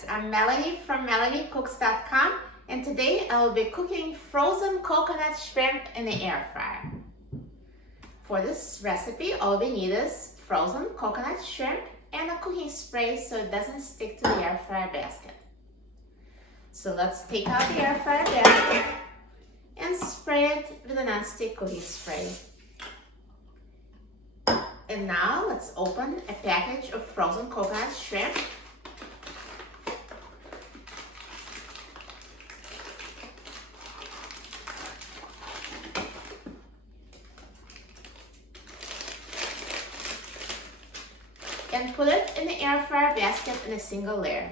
friends, I'm Melanie from MelanieCooks.com, and today I will be cooking frozen coconut shrimp in the air fryer. For this recipe, all we need is frozen coconut shrimp and a cooking spray so it doesn't stick to the air fryer basket. So let's take out the air fryer basket and spray it with a non-stick cooking spray. And now let's open a package of frozen coconut shrimp. And put it in the air fryer basket in a single layer.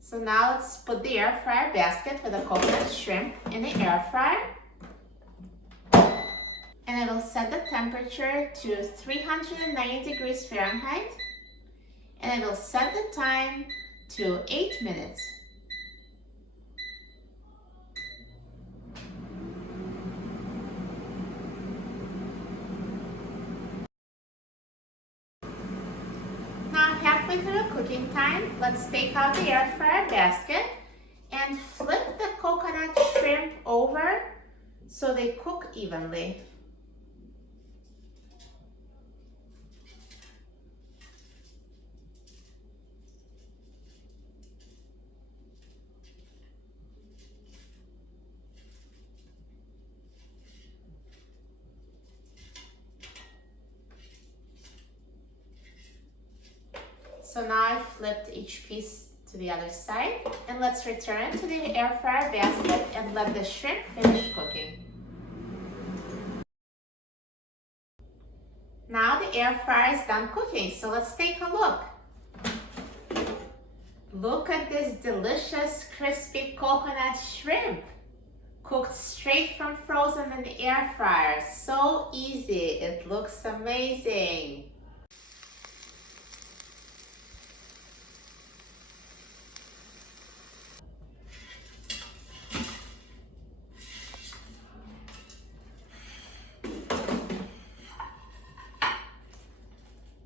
So now let's put the air fryer basket with the coconut shrimp in the air fryer. And I will set the temperature to 390 degrees Fahrenheit. And I will set the time to 8 minutes. Now, halfway through the cooking time, let's take out the air fryer basket and flip the coconut shrimp over so they cook evenly. So now I flipped each piece to the other side, and let's return to the air fryer basket and let the shrimp finish cooking. Now the air fryer is done cooking, so let's take a look. Look at this delicious crispy coconut shrimp, cooked straight from frozen in the air fryer. So easy, it looks amazing.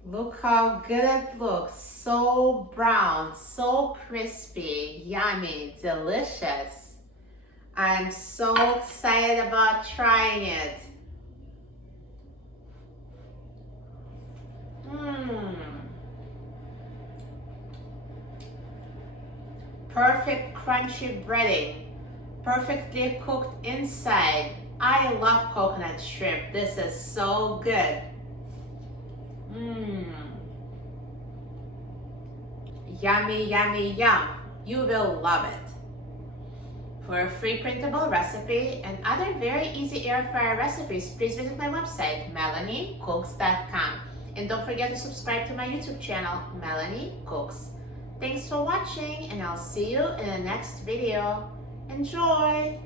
Look how good it looks, so brown, so crispy, yummy, delicious. I'm so excited about trying it. Perfect crunchy breading, perfectly cooked inside. I love coconut shrimp. This is so good. Yummy, yummy, yum. You will love it. For a free printable recipe and other very easy air fryer recipes, please visit my website, MelanieCooks.com. And don't forget to subscribe to my YouTube channel, Melanie Cooks. Thanks for watching, and I'll see you in the next video. Enjoy!